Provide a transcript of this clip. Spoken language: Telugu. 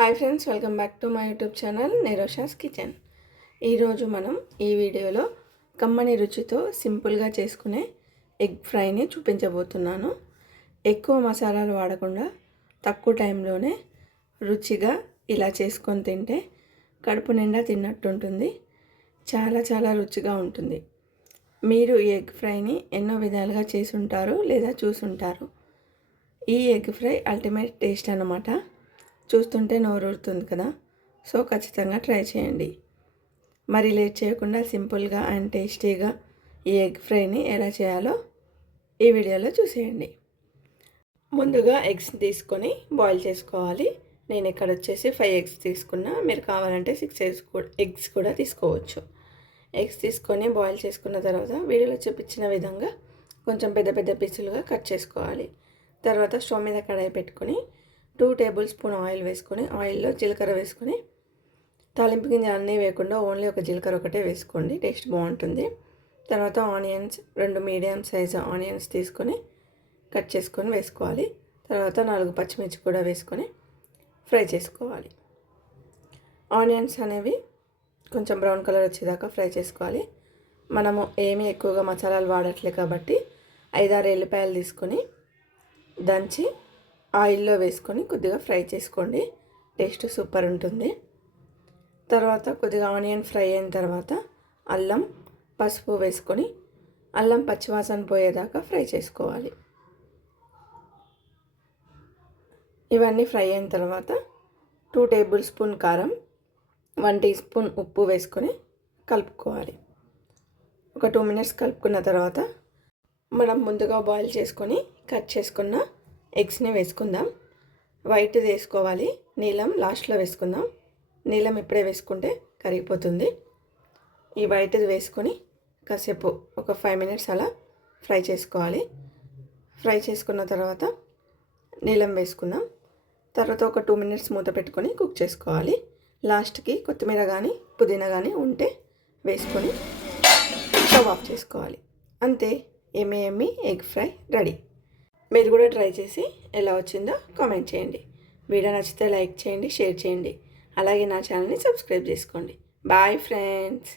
Hi friends, welcome back to my YouTube channel Nirosha's kitchen. ఈరోజు మనం ఈ వీడియోలో కమ్మని రుచితో సింపుల్గా చేసుకునే ఎగ్ ఫ్రైని చూపించబోతున్నాను. ఎక్కువ మసాలాలు వాడకుండా తక్కువ టైంలోనే రుచిగా ఇలా చేసుకొని తింటే కడుపు నిండా తిన్నట్టు ఉంటుంది. చాలా చాలా రుచిగా ఉంటుంది. మీరు ఈ ఎగ్ ఫ్రైని ఎన్నో విధాలుగా చేసి ఉంటారు లేదా చూసుంటారు. ఈ ఎగ్ ఫ్రై అల్టిమేట్ టేస్ట్ అన్నమాట. చూస్తుంటే నోరూరుతుంది కదా. సో ఖచ్చితంగా ట్రై చేయండి. మరి లేట్ చేయకుండా సింపుల్గా అండ్ టేస్టీగా ఈ ఎగ్ ఫ్రైని ఎలా చేయాలో ఈ వీడియోలో చూసేయండి. ముందుగా ఎగ్స్ తీసుకొని బాయిల్ చేసుకోవాలి. నేను ఇక్కడ వచ్చేసి 5 ఎగ్స్ తీసుకున్నా. మీరు కావాలంటే 6 ఎగ్స్ కూడా తీసుకోవచ్చు. ఎగ్స్ తీసుకొని బాయిల్ చేసుకున్న తర్వాత వీడియోలో చూపించిన విధంగా కొంచెం పెద్ద పెద్ద పీసులుగా కట్ చేసుకోవాలి. తర్వాత స్టవ్ మీద కడాయి పెట్టుకొని 2 టేబుల్ స్పూన్ ఆయిల్ వేసుకొని ఆయిల్లో జీలకర్ర వేసుకొని తాలింపు గింజ అన్నీ వేయకుండా ఓన్లీ ఒక జీలకర్ర ఒకటే వేసుకోండి, టేస్ట్ బాగుంటుంది. తర్వాత ఆనియన్స్ 2 మీడియం సైజు ఆనియన్స్ తీసుకొని కట్ చేసుకొని వేసుకోవాలి. తర్వాత 4 పచ్చిమిర్చి కూడా వేసుకొని ఫ్రై చేసుకోవాలి. ఆనియన్స్ అనేవి కొంచెం బ్రౌన్ కలర్ వచ్చేదాకా ఫ్రై చేసుకోవాలి. మనము ఏమీ ఎక్కువగా మసాలాలు వాడట్లే కాబట్టి 5-6 ఎల్లిపాయలు తీసుకొని దంచి ఆయిల్లో వేసుకొని కొద్దిగా ఫ్రై చేసుకోండి, టేస్ట్ సూపర్ ఉంటుంది. తర్వాత కొద్దిగా ఆనియన్ ఫ్రై అయిన తర్వాత అల్లం పసుపు వేసుకొని అల్లం పచ్చివాసన పోయేదాకా ఫ్రై చేసుకోవాలి. ఇవన్నీ ఫ్రై అయిన తర్వాత 2 టేబుల్ స్పూన్ కారం, 1 టీ స్పూన్ ఉప్పు వేసుకొని కలుపుకోవాలి. ఒక 2 మినిట్స్ కలుపుకున్న తర్వాత మనం ముందుగా బాయిల్ చేసుకొని కట్ చేసుకున్న ఎగ్స్ని వేసుకుందాం. వైట్ వేసుకోవాలి, నీలం లాస్ట్లో వేసుకుందాం. నీలం ఇప్పుడే వేసుకుంటే కరిగిపోతుంది. ఈ వైట్ వేసుకొని కాసేపు ఒక 5 మినిట్స్ అలా ఫ్రై చేసుకోవాలి. ఫ్రై చేసుకున్న తర్వాత నీలం వేసుకుందాం. తర్వాత ఒక 2 మినిట్స్ మూత పెట్టుకొని కుక్ చేసుకోవాలి. లాస్ట్కి కొత్తిమీర కానీ పుదీనా కానీ ఉంటే వేసుకొని స్టవ్ ఆఫ్ చేసుకోవాలి. అంతే, ఎమ్మి ఎగ్ ఫ్రై రెడీ. మీరు కూడా ట్రై చేసి ఎలా వచ్చిందో కామెంట్ చేయండి. వీడియో నచ్చితే లైక్ చేయండి, షేర్ చేయండి. అలాగే నా ఛానల్ని సబ్స్క్రైబ్ చేసుకోండి. Bye friends.